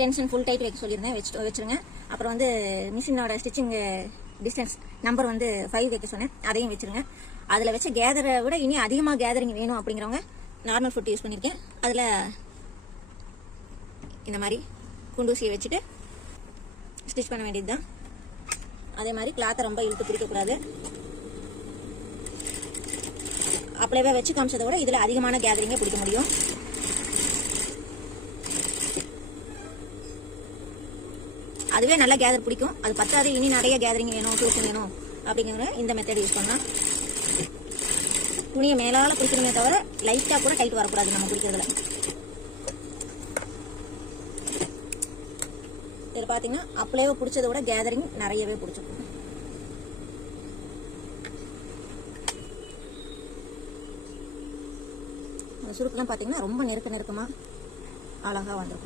Tension full tight வைக்க சொல்லியிருந்தேன், வச்சுருங்க. அப்புறம் வந்து மிஷினோட ஸ்டிச்சிங் டிஸ்டன்ஸ் நம்பர் வந்து 5 வைக்க சொன்னேன், அதையும் வச்சுருங்க. அதில் வச்ச கேதரை விட இனி அதிகமாக கேதரிங் வேணும் அப்படிங்கிறவங்க நார்மல் ஃபுட் யூஸ் பண்ணியிருக்கேன். அதில் இந்த மாதிரி குண்டூசியை வச்சுட்டு ஸ்டிச் பண்ண வேண்டியது தான். அதே மாதிரி கிளாத்தை ரொம்ப இழுத்து பிடிக்கக்கூடாது. அப்படியே வச்சு காமிச்சதை விட இதில் அதிகமான கேதரிங்கை பிடிக்க முடியும். அதுவே நல்லா கேதர் பிடிக்கும். அது பத்தாது, இனி நிறைய கேதரிங் வேணும், டூஷன் வேணும் அப்படிங்கிற இந்த மெத்தட் யூஸ் பண்ணலாம். துணியை மேலால பிடிக்கணுமே தவிர லைட்டாக கூட டைட் வரக்கூடாது நம்ம பிடிக்கிறதுல. இதில் பார்த்தீங்கன்னா அப்படியே பிடிச்சதை விட கேதரிங் நிறையவே பிடிச்சிருக்கும். அந்த சுருக்கெல்லாம் பார்த்தீங்கன்னா ரொம்ப நெருக்கமாக அழகாக வந்துடும்.